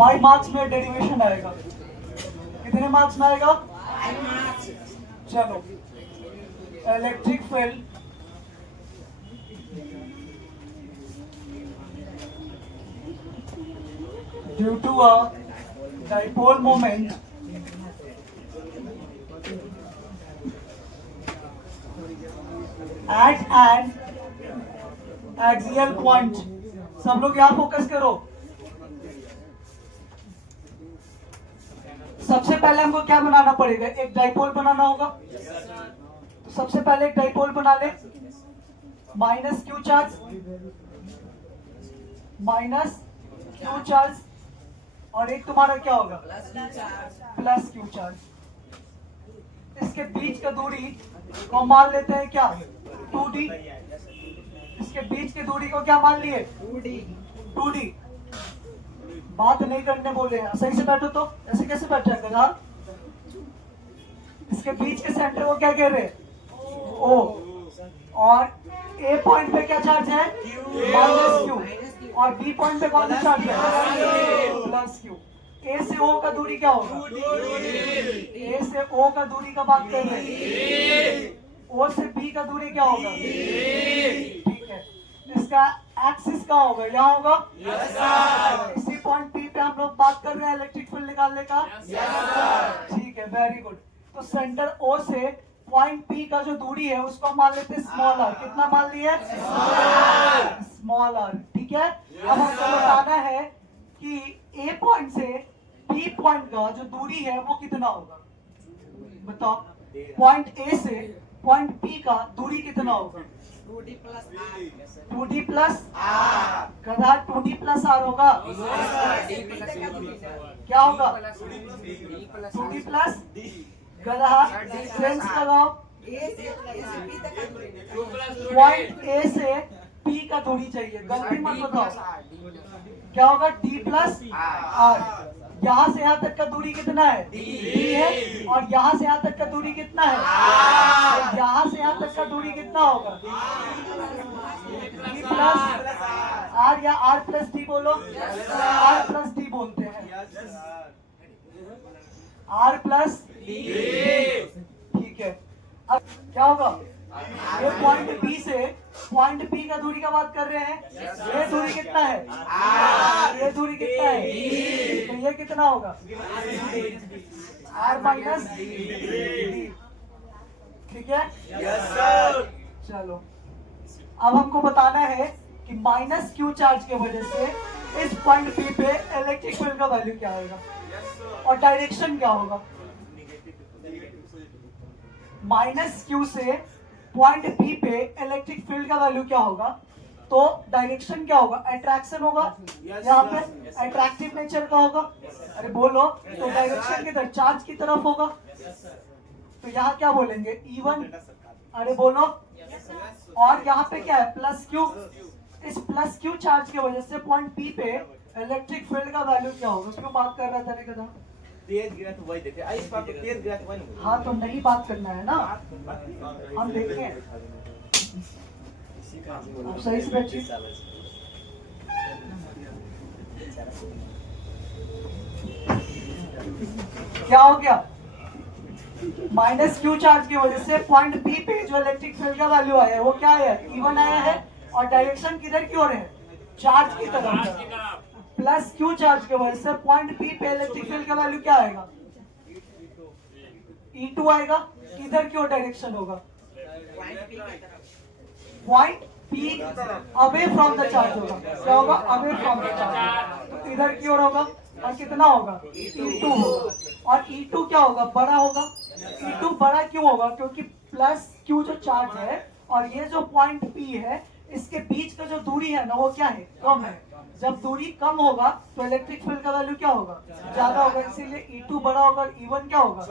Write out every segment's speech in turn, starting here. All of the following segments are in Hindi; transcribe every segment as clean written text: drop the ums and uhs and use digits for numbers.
5 मार्क्स में डेरिवेशन आएगा। कितने मार्क्स में आएगा? चलो, electric field due to a dipole moment at an axial point. सब लोग यहां फोकस करो। सबसे पहले हमको क्या बनाना पड़ेगा? एक डाइपोल बनाना होगा। तो सबसे पहले एक डाइपोल बना ले। Minus Q charge, minus Q charge, और एक तुम्हारा क्या होगा? Plus Q charge. इसके बीच का दूरी को मान लेते हैं क्या? 2d। इसके बीच की दूरी को क्या मान लिए? 2d। बात नहीं करने बोले हैं, सही से बैठो। तो ऐसे कैसे बैठ जाएगा यार? इसके बीच के सेंटर को क्या कह रहे हैं? O। और A पॉइंट पे क्या चार्ज है? Minus Q. और B पॉइंट पे कौन सा चार्ज है? Plus Q. A से O का दूरी क्या होगा? A से O का दूरी का बात कर रहे हैं। O से B का दूरी क्या होगा? ठीक है। इसका एक्सिस का होगा, यहाँ होगा। इसी पॉइंट P पे हम लोग बात कर रहे हैं इलेक्ट्रिक फील्ड निकालने का। ठीक है, वेरी गुड। तो सेंटर O से पॉइंट P का जो दूरी है उसको हम मान लेते हैं स्मॉल r। कितना मान लिया? Small r। ठीक है। अब हमको बताना है कि A पॉइंट से B पॉइंट का जो दूरी है वो कितना होगा? बताओ। पॉइंट A से पॉइंट P का दूरी कितना होगा? 2d plus r। गधा 2d प्लस r होगा। क्या होगा? 2d प्लस गधा। सेंस लगाओ। पॉइंट A से P का दूरी चाहिए, गलती मत बताओ। क्या होगा? d plus r। यहाँ से यहाँ तक का दूरी कितना है? d है। और यहाँ से यहाँ तक का दूरी कितना है? तो यहाँ से यहाँ तक का दूरी कितना होगा? d प्लस r, या r प्लस d बोलो। r प्लस d बोलते हैं। r plus d। ठीक है। अब क्या होगा? ये पॉइंट B से पॉइंट P का दूरी का बात कर रहे हैं। ये दूरी कितना है? ये दूरी कितना है? तो ये कितना होगा? r minus d। ठीक है। चलो, अब हमको बताना है कि माइनस क्यू चार्ज के वजह से इस पॉइंट P पे इलेक्ट्रिक फील्ड का वैल्यू क्या आएगा और डायरेक्शन क्या होगा? माइनस क्यू से पॉइंट P पे इलेक्ट्रिक फील्ड का वैल्यू क्या होगा? तो डायरेक्शन क्या होगा? अट्रैक्शन होगा। यहाँ पे अट्रैक्टिव नेचर का होगा। अरे बोलो। तो डायरेक्शन किधर? चार्ज की तरफ होगा। तो यहाँ क्या बोलेंगे? E1। अरे बोलो। और यहाँ पे क्या है? Plus Q. इस प्लस क्यू चार्ज की वजह से पॉइंट P पे इलेक्ट्रिक फील्ड का वैल्यू क्या होगा? क्यों बात कर रहा था रे गधा? तेज गिरा तो वही देखे। इस बार तो तेज गिरा तो वही नहीं। हाँ, तो नहीं बात करना है ना, हम देखते हैं। आप सही से बैठिए। क्या हो गया? माइनस क्यू चार्ज की वजह से पॉइंट P पे जो इलेक्ट्रिक फील्ड का वैल्यू आया है वो क्या है? E1 आया है। और डायरेक्शन किधर की ओर है? चार्ज की तरफ। प्लस क्यू चार्ज की वजह से पॉइंट P पे इलेक्ट्रिक फील्ड का वैल्यू क्या आएगा? E2 आएगा। किधर की ओर डायरेक्शन होगा? Point P away from the charge होगा। क्या होगा? Away from the charge. तो इधर की ओर होगा। और कितना होगा? E2 होगा। और E2 क्या होगा? बड़ा होगा। E2 बड़ा क्यों होगा? क्योंकि प्लस Q जो चार्ज है और ये जो पॉइंट P है इसके बीच का जो दूरी है ना वो क्या है? कम है। जब दूरी कम होगा तो इलेक्ट्रिक फील्ड का वैल्यू क्या होगा? ज्यादा होगा। इसीलिए E2 बड़ा होगा और E1 क्या होगा?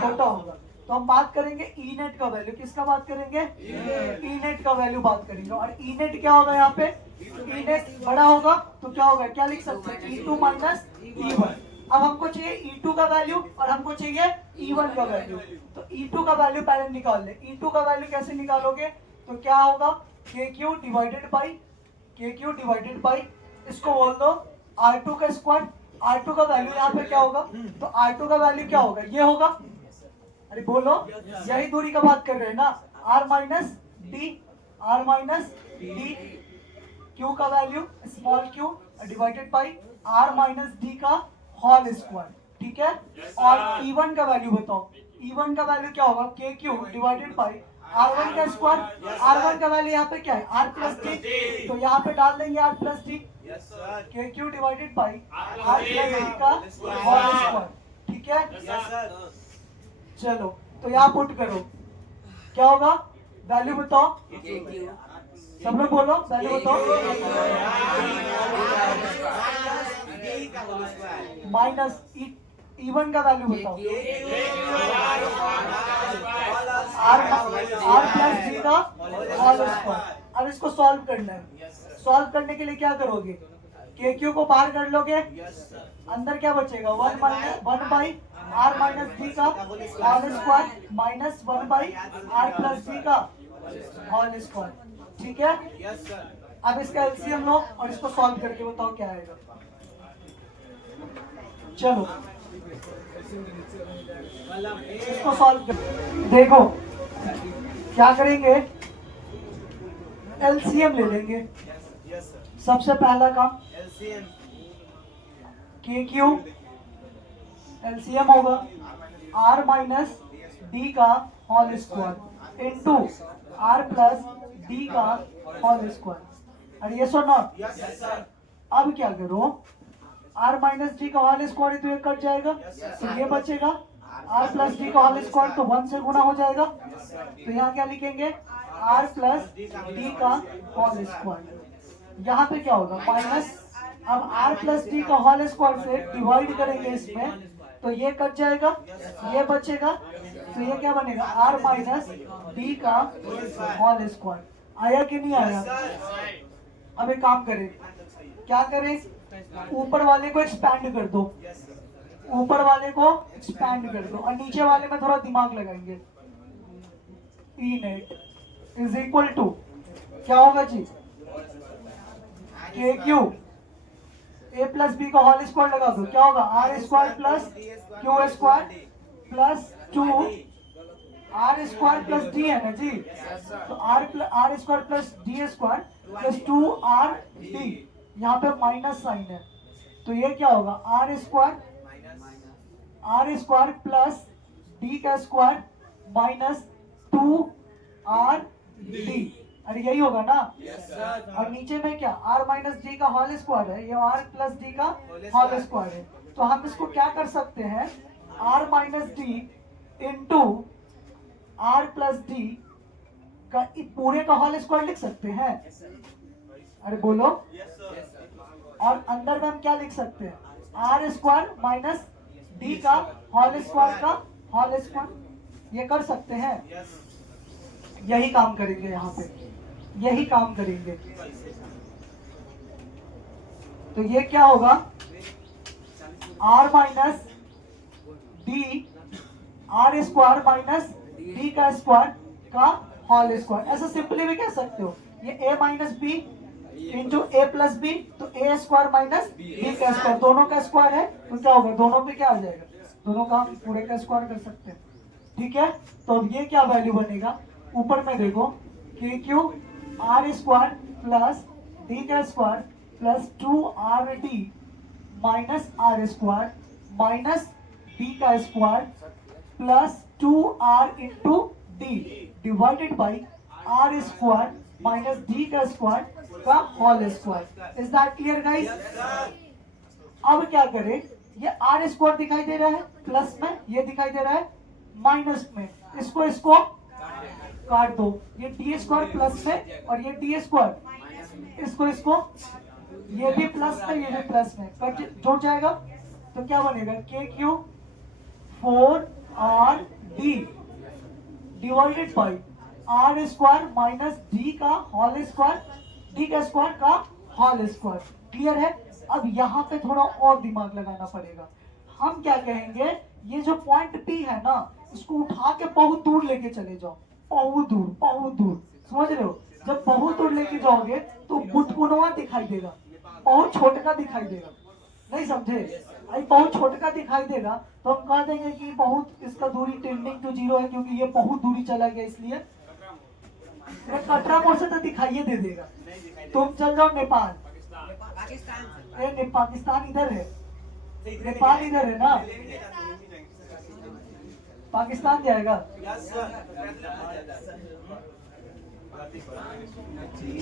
छोटा होगा। तो हम बात करेंगे ई नेट का वैल्यू। किसका बात करेंगे? ई नेट का वैल्यू बात करेंगे। और ई नेट क्या होगा? यहाँ पे ई नेट बड़ा होगा तो क्या होगा? क्या लिख सकते हैं? E2 minus E1। अब हमको चाहिए E2 का वैल्यू और हमको चाहिए E1 का वैल्यू। तो E2 का वैल्यू पहले निकाल ले। E2 का वैल्यू कैसे निकालोगे? तो क्या होगा? KQ डिवाइडेड बाई इसको बोल दो R2 का स्क्वायर R2 का वैल्यू यहाँ पे क्या होगा? तो R2 का वैल्यू क्या होगा? ये होगा। अरे बोलो, यही दूरी का बात कर रहे हैं ना, R minus D, R minus D, Q का value small q divided by R minus D का होल स्क्वायर, ठीक है। और E1 का वैल्यू बताओ, E1 का वैल्यू क्या होगा? KQ डिवाइडेड बाई R1 का स्क्वायर। R1 का वैल्यू यहाँ पे क्या है? R प्लस डी, तो यहाँ पे डाल देंगे R plus D, yes sir, KQ divided by R plus D का होल स्क्वायर, ठीक है। यस सर, चलो तो यहाँ पुट करो, क्या होगा? वैल्यू बताओ, सब लोग बोलो वैल्यू बताओ। माइनस E1 का वैल्यू बताओ, R प्लस डी का होल स्क्वायर। अब इसको सॉल्व करना है, सॉल्व करने के लिए क्या करोगे? KQ को बाहर कर लोगे, अंदर क्या बचेगा? 1 बाई R माइनस डी का whole square minus 1 by R plus D का होल स्क्वायर, ठीक है। यस सर, अब इसका एलसीएम लो और इसको सॉल्व करके बताओ क्या आएगा। चलो इसको सॉल्व कर, देखो क्या करेंगे, एलसीएम ले लेंगे। यस सर, सबसे पहला काम एलसीएम, KQ एलसीएम होगा R माइनस डी का whole square into R plus D का होल स्क्वायर। अरे ये सो नॉट, यस सर, अब क्या करो, R माइनस डी का होल स्क्वायर तो ये कट जाएगा, तो ये बचेगा R प्लस डी का होल स्क्वायर, तो 1 से गुना हो जाएगा, तो यहाँ क्या लिखेंगे? R प्लस डी का होल स्क्वायर। यहाँ पे क्या होगा? माइनस, अब R प्लस डी का होल स्क्वायर से डिवाइड करेंगे इसमें, तो ये कट जाएगा, ये बचेगा, तो ये क्या बनेगा? R माइनस डी का होल स्क्वायर। आया कि नहीं आया? अब एक काम करें, क्या करें? ऊपर वाले को एक्सपैंड कर दो, ऊपर वाले को एक्सपैंड कर दो और नीचे वाले में थोड़ा दिमाग लगाएंगे। E net is equal to क्या होगा जी? KQ A प्लस बी का होल स्क्वायर लगा दो, क्या होगा? R square plus Q square plus 2 R square plus D है ना जी, तो R square plus D square plus 2RD, यहाँ पे माइनस साइन है, तो ये क्या होगा? R स्क्वायर प्लस D का स्क्वायर माइनस 2RD। अरे यही होगा ना? और नीचे में क्या? R माइनस डी का होल स्क्वायर है, ये R प्लस डी का होल स्क्वायर है, तो हम इसको क्या कर सकते हैं? R minus D into R plus D का पूरे का होल स्क्वायर लिख सकते हैं। अरे बोलो, और अंदर में हम क्या लिख सकते हैं? R स्क्वायर माइनस डी का होल स्क्वायर का होल स्क्वायर, ये कर सकते हैं। यही काम करेंगे यहाँ पे, यही काम करेंगे, तो ये क्या होगा? R minus D, R square minus D का स्क्वायर का होल स्क्वायर, ऐसा सिंपली भी कह सकते हो। ये A minus B into A plus B, तो A स्क्वायर माइनस बी का स्क्वायर, दोनों का स्क्वायर है, तो क्या होगा? दोनों पे क्या आ जाएगा? दोनों का पूरे का स्क्वायर कर सकते हैं, ठीक है। तो अब ये क्या वैल्यू बनेगा? ऊपर में देखो, KQ R square plus D का square plus 2RD minus R square minus D का square plus 2R into D divided by R square minus D का स्क्वायर का whole square. Is that clear guys? अब क्या करें? ये R स्क्वायर दिखाई दे रहा है प्लस में, ये दिखाई दे रहा है माइनस में, इसको काट दो, ये D स्क्वायर प्लस में और ये D स्क्वायर, इसको ये भी प्लस में, ये भी प्लस में, कट जुड़ जाएगा, तो क्या बनेगा? KQ 4RD divided by R square minus D का होल स्क्वायर, D का स्क्वायर का होल स्क्वायर। क्लियर है? अब यहाँ पे थोड़ा और दिमाग लगाना पड़ेगा। हम क्या कहेंगे? ये जो पॉइंट P है ना, इसको उठा के बहुत दूर लेके चले जाओ, बहुत दूर, समझ रहे हो? जब बहुत दूर लेके जाओगे तो बुटकुनवा दिखाई देगा, बहुत छोटा दिखाई देगा, नहीं समझे? अरे बहुत छोटा दिखाई देगा तो हम कह देंगे कि बहुत इसका दूरी टेंडिंग टू जीरो है, क्योंकि ये बहुत दूरी चला गया इसलिए। कटरा पोर्शन तो दिखाइए दे देगा। तुम चल जाओ नेपाल, पाकिस्तान इधर है, नेपाल इधर है ना, पाकिस्तान जाएगा। Yes, sir.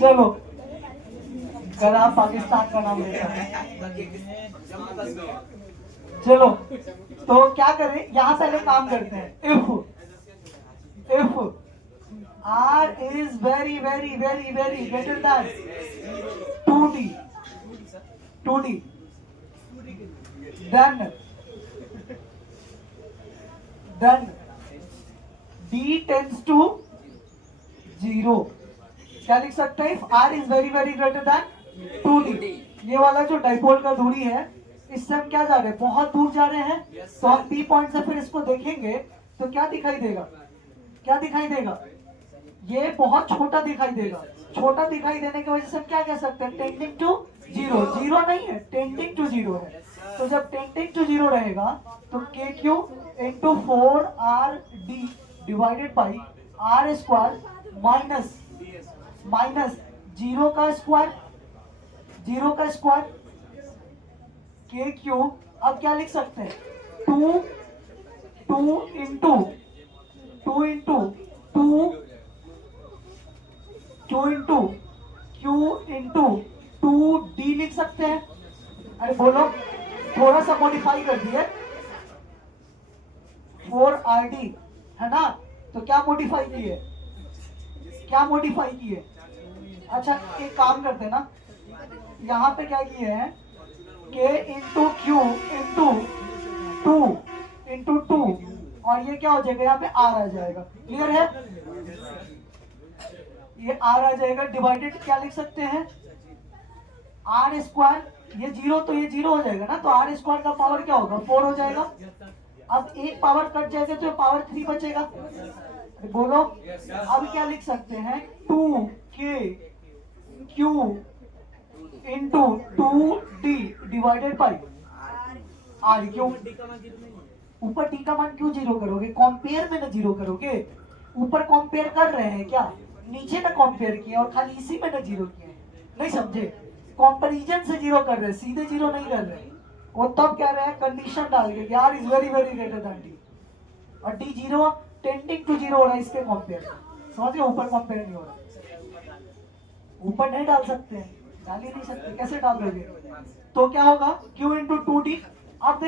चलो कल आप पाकिस्तान का नाम लेते हैं। चलो तो क्या करें, यहाँ पहले काम करते हैं। If R is very very very very greater than 2D, then D tends to 0। क्या लिख सकते हैं? If R is very very greater than 2D, ये वाला जो डाइपोल का दूरी है, इससे हम क्या जा रहे हैं? बहुत दूर जा रहे हैं। तो हम P पॉइंट से फिर इसको देखेंगे तो क्या दिखाई देगा? क्या दिखाई देगा? ये बहुत छोटा दिखाई देगा। छोटा दिखाई देने की वजह से हम क्या कह सकते हैं? Tending to zero. जीरो नहीं है, टेंडिंग टू जीरो है। तो जब टेंडिंग टू जीरो रहेगा तो के Q into 4RD divided by R square minus zero का स्क्वायर के क्यू। अब क्या लिख सकते हैं? 2 इंटू 2D लिख सकते हैं। अरे बोलो, थोड़ा सा मॉडिफाई कर दिए। 4RD है ना, तो क्या मॉडिफाई किए? अच्छा एक काम करते हैं ना, यहाँ पे क्या किए हैं? K इंटू क्यू इंटू 2 और ये क्या हो जाएगा? यहाँ पे R आ जाएगा। क्लियर है? ये R आ जाएगा। डिवाइडेड क्या लिख सकते हैं? R स्क्वायर, ये जीरो तो ये जीरो हो जाएगा ना, तो R स्क्वायर का पावर क्या होगा? 4 हो जाएगा। अब एक पावर कट जाएगा तो पावर 3 बचेगा। बोलो अब क्या लिख सकते हैं? 2KQ into 2D divided by R। क्यों ऊपर टी का मान क्यों जीरो करोगे? कंपेयर में ना जीरो करोगे। ऊपर कंपेयर कर रहे हैं क्या? नीचे ना कंपेयर किया और खाली इसी में ना जीरो किया। नहीं समझे? कंपैरिजन से जीरो कर रहे हैं, सीधे जीरो नहीं कर रहे हैं। वो तब कह रहे हैं कंडीशन डाल के R is very very greater than D, और D zero tending to zero हो रहा है इसके कंपेयर। समझिए? ऊपर कंपेयर नहीं हो रहा। ऊपर नहीं डाल सकते हैं, डाल ही नहीं सकते, कैसे डाल दोगे? तो क्या होगा? Q into 2D। अब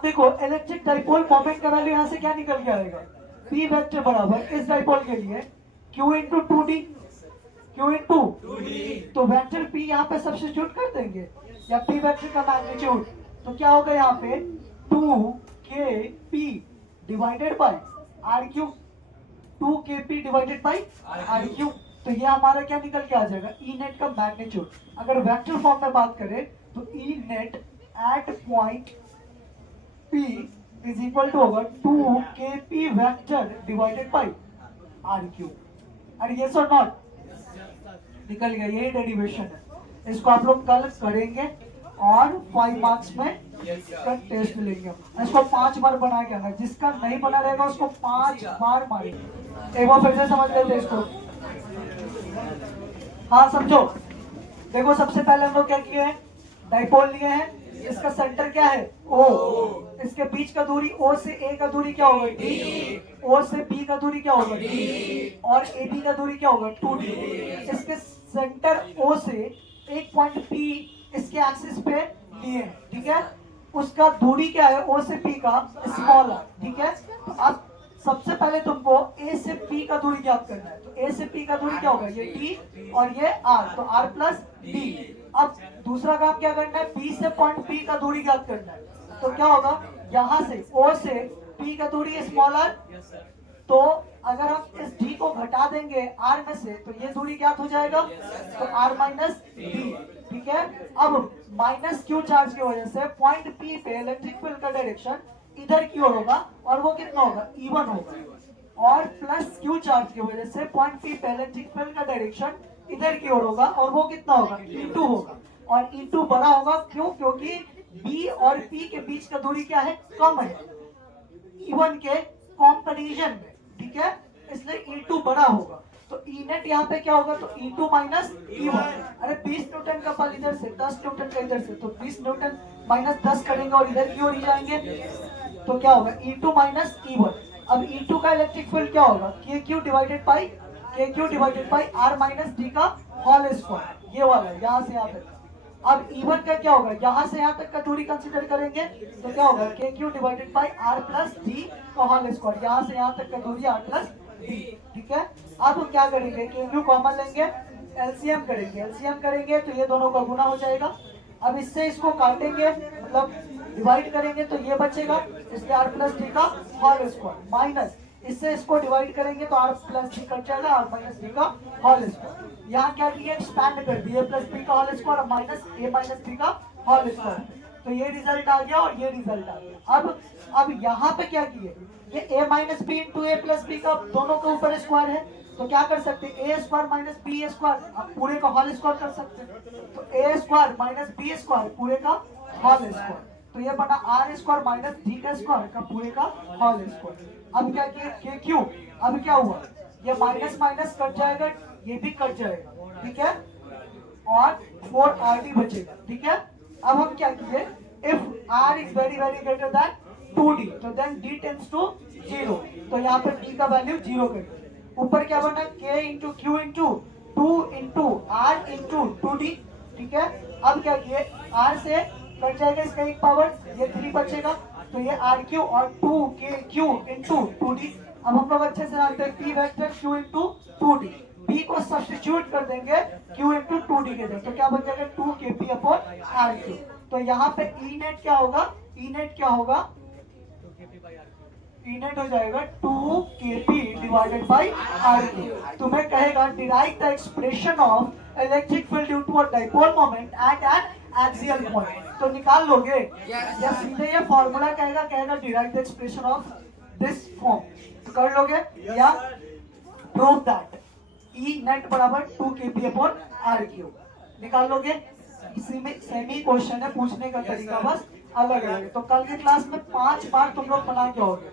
देखो इलेक्ट्रिक डाइपोल मोमेंट का वैल्यू यहाँ से क्या निकल के आएगा? P वेक्टर बराबर इस डाइपोल के लिए Q इंटू 2D, तो वेक्टर P यहाँ पे सब्स्टिट्यूट कर देंगे, या P वेक्टर का मैग्नीट्यूड। तो क्या होगा यहाँ पे? 2KP divided by RQ, 2KP divided by RQ। तो ये हमारा क्या निकल के आ जाएगा? E नेट का मैग्नीट्यूड। अगर वेक्टर फॉर्म में बात करें तो E net at point P is equal to होगा 2KP vector divided by RQ। अरे यस और नॉट? निकल गया, यही डेरिवेशन है। इसको आप लोग कल करेंगे और 5 मार्क्स में का टेस्ट लेंगे। इसको 5 बार बना के आना, जिसका नहीं बना रहेगा उसको 5 बार मारेंगे। एक बार फिर से समझ लेते इसको। हाँ समझो। देखो सबसे पहले हम लोग क्या किए हैं? डाइपोल लिए हैं। इसका सेंटर क्या है? O। इसके बीच का दूरी O से A का दूरी क्या होगा? D। O से B का दूरी क्या होगा? D। और AB का दूरी क्या होगा? 2D। इसके सेंटर O से एक पॉइंट P इसके एक्सिस पे लिए, ठीक है? उसका दूरी क्या है? O से P का स्मॉल है, ठीक है? तो अब सबसे पहले तुमको A से P का दूरी ज्ञात करना है। तो A से P का दूरी क्या होगा? ये D और ये R, तो R प्लस D। अब दूसरा काम क्या करना है? B से पॉइंट P का दूरी ज्ञात करना है। तो क्या होगा? यहाँ से O से P का दूरी स्मॉलर, तो अगर हम इस D को घटा देंगे R में से तो ये दूरी ज्ञात हो जाएगा, तो R माइनस D, ठीक है? अब माइनस Q चार्ज की वजह से पॉइंट P पे इलेक्ट्रिक फील्ड का डायरेक्शन इधर की ओर होगा, और वो कितना होगा? E1 होगा। और प्लस Q चार्ज की वजह से पॉइंट P पे इलेक्ट्रिक फील्ड का डायरेक्शन इधर की ओर होगा, और वो कितना होगा? E2 होगा। और E2 बड़ा होगा, क्यों? क्योंकि B और P के बीच का दूरी क्या है? कम है E1 के कंपैरिजन में, ठीक है, इसलिए E2 बड़ा होगा। तो E नेट यहाँ पे क्या होगा? तो E2 माइनस E1। अरे 20 न्यूटन का बल इधर से, 10 न्यूटन का इधर से, तो 20 न्यूटन माइनस 10 करेंगे और इधर की ओर ही जाएंगे, तो क्या होगा? E2 minus E1। अब E2 का इलेक्ट्रिक फील्ड क्या होगा? KQ divided by R minus D का होल स्क्वायर, ये वाला यहाँ से यहाँ तक। अब E1 का क्या होगा? यहाँ से यहाँ तक का दूरी कंसीडर करेंगे तो क्या होगा? KQ divided by R plus D का होल स्क्वायर, यहाँ से यहाँ तक का दूरी R प्लस D, ठीक है। अब हम क्या करेंगे? KQ कॉमन लेंगे, एलसीएम करेंगे तो ये दोनों का गुना हो जाएगा। अब इससे इसको काटेंगे, मतलब डिवाइड करेंगे तो ये बचेगा, इसलिए R प्लस D का होल स्क्वायर, माइनस इससे इसको डिवाइड करेंगे तो R प्लस D कट जाएगा, R माइनस D का होल स्क्वायर। यहाँ क्या किया? एक्सपैंड कर दिया, प्लस B का whole square minus A minus B का होल स्क्वायर, तो ये रिजल्ट आ गया और ये रिजल्ट आ गया। अब यहाँ पे क्या किए? ये A minus B into A plus B का दोनों के ऊपर स्क्वायर है, तो क्या कर सकते हैं? A square minus B square, अब पूरे का होल स्क्वायर कर सकते हैं, तो A square minus B square पूरे का होल स्क्वायर, तो ये बना R स्क्वायर माइनस D का स्क्वायर का पूरे का होल स्क्वायर। अब क्या किया? KQ, अब क्या हुआ? ये माइनस माइनस कट जाएगा, ये भी कट जाएगा, ठीक है, और 4RD बचेगा, ठीक है। अब हम क्या किए? If R is very very greater then 2D, तो देन D टेंड्स टू 0, तो यहाँ पर D का वैल्यू 0 कर दिया। ऊपर क्या बना? K into Q into 2 into R into 2D, ठीक है। अब क्या किए? R से कट जाएगा इसका एक पावर, ये 3 बचेगा, तो ये RQ और 2KQ इंटू 2D। अब हम लोग अच्छे से जानते हैं P vector Q into 2D, P को सब्स्टिट्यूट कर देंगे Q इंटू 2D के जगह, तो क्या बन जाएगा? 2KP upon RQ। तो यहाँ पे E नेट क्या होगा? E नेट क्या होगा? E नेट हो जाएगा 2KP डिवाइडेड बाई RQ। तुम्हें कहेगा derive the expression of electric field due to a dipole moment at an axial point, तो निकाल लोगे या सीधे ये फॉर्मूला कहेगा derive the expression of this form, तो कर लोगे या प्रूव दैट E नेट बराबर 2KP अपॉन RQ, निकाल लोगे। इसी में सेमी क्वेश्चन है, पूछने का तरीका बस अलग है। तो कल की क्लास में 5 बार तुम लोग बना के आओगे।